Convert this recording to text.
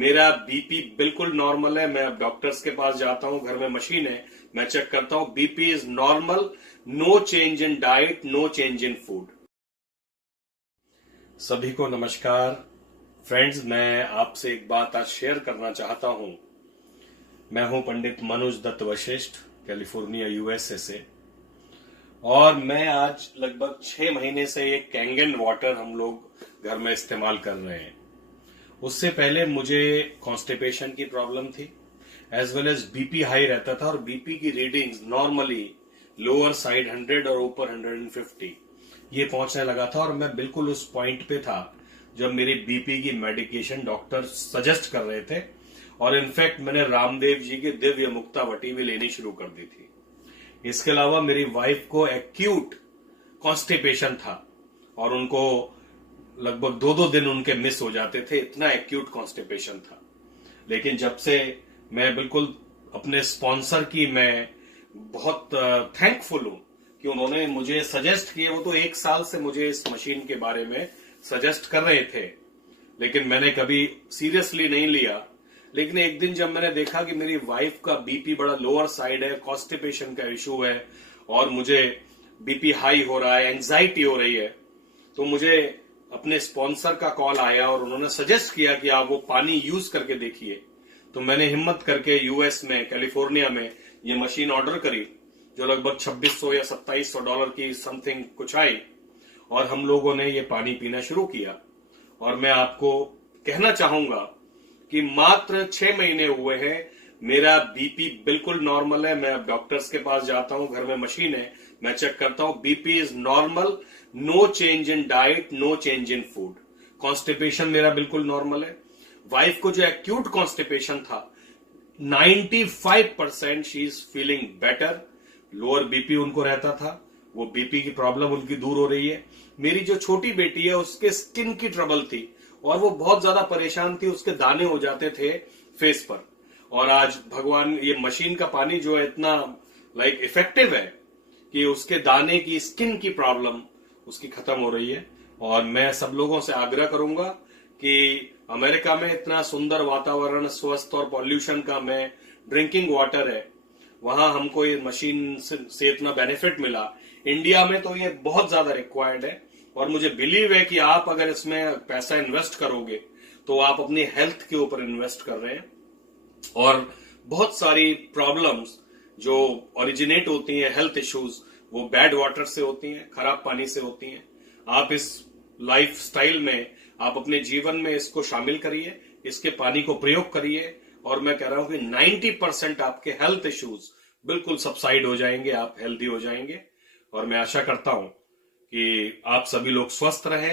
मेरा बीपी बिल्कुल नॉर्मल है। मैं अब डॉक्टर्स के पास जाता हूँ, घर में मशीन है, मैं चेक करता हूँ, BP is normal. No change in diet, no change in food. सभी को नमस्कार फ्रेंड्स, मैं आपसे एक बात आज शेयर करना चाहता हूं। मैं हूं पंडित मनोज दत्त वशिष्ठ, कैलिफोर्निया यूएसए से। और मैं आज लगभग 6 महीने से ये कैंगन वाटर हम लोग घर में इस्तेमाल कर रहे हैं। उससे पहले मुझे कॉन्स्टिपेशन की प्रॉब्लम थी, as well as BP high रहता था, और बीपी की रीडिंग्स नॉर्मली लोअर साइड 100 और ऊपर 150 ये पहुंचने लगा था। और मैं बिल्कुल उस पॉइंट पे था जब मेरी बीपी की मेडिकेशन डॉक्टर सजेस्ट कर रहे थे, और इनफैक्ट मैंने रामदेव जी की दिव्य मुक्तावटी भी लेनी शुरू कर दी थी। इसके अलावा मेरी वाइफ को एक्यूट कॉन्स्टिपेशन था, और उनको लगभग 2-2 दिन उनके मिस हो जाते थे, इतना एक्यूट कॉन्स्टिपेशन था। लेकिन जब से मैं बिल्कुल अपने स्पॉन्सर की मैं बहुत थैंकफुल हूं कि उन्होंने मुझे सजेस्ट किए। वो तो 1 साल से मुझे इस मशीन के बारे में सजेस्ट कर रहे थे, लेकिन मैंने कभी सीरियसली नहीं लिया। लेकिन एक दिन जब मैंने देखा कि मेरी वाइफ का बीपी बड़ा लोअर साइड है, कॉन्स्टिपेशन का इशू है, और मुझे बीपी हाई हो रहा है, एंजाइटी हो रही है, तो मुझे अपने स्पॉन्सर का कॉल आया और उन्होंने सजेस्ट किया कि आप वो पानी यूज करके देखिए। तो मैंने हिम्मत करके यूएस में, कैलिफोर्निया में ये मशीन ऑर्डर करी, जो लगभग $2600 या $2700 की समथिंग कुछ आई, और हम लोगों ने ये पानी पीना शुरू किया। और मैं आपको कहना चाहूंगा कि मात्र 6 महीने हुए हैं, मेरा बीपी बिल्कुल नॉर्मल है। मैं अब डॉक्टर्स के पास जाता हूं, घर में मशीन है, मैं चेक करता हूं, BP is normal. No change in diet, no change in food. Constipation मेरा बिल्कुल नॉर्मल है। वाइफ को जो एक्यूट कॉन्स्टिपेशन था, 95% she is feeling better. Lower BP उनको रहता था, वो बीपी की प्रॉब्लम उनकी दूर हो रही है। मेरी जो छोटी बेटी है, उसके स्किन की ट्रबल थी, और वो बहुत ज्यादा परेशान थी, उसके दाने हो जाते थे फेस पर। और आज भगवान, ये मशीन का पानी जो है इतना इफेक्टिव है कि उसके दाने की, स्किन की प्रॉब्लम उसकी खत्म हो रही है। और मैं सब लोगों से आग्रह करूंगा कि अमेरिका में इतना सुंदर वातावरण, स्वस्थ और पॉल्यूशन का में ड्रिंकिंग वाटर है, वहां हमको ये मशीन से इतना बेनिफिट मिला। इंडिया में तो ये बहुत ज्यादा रिक्वायर्ड है, और मुझे बिलीव है कि आप अगर इसमें पैसा इन्वेस्ट करोगे तो आप अपनी हेल्थ के ऊपर इन्वेस्ट कर रहे हैं। और बहुत सारी प्रॉब्लम्स जो ओरिजिनेट होती हैं, हेल्थ इश्यूज, वो बैड वाटर से होती हैं, खराब पानी से होती हैं। आप इस लाइफ स्टाइल में, आप अपने जीवन में इसको शामिल करिए, इसके पानी को प्रयोग करिए, और मैं कह रहा हूं कि 90% आपके हेल्थ इश्यूज बिल्कुल सबसाइड हो जाएंगे, आप हेल्दी हो जाएंगे। और मैं आशा करता हूं कि आप सभी लोग स्वस्थ रहें।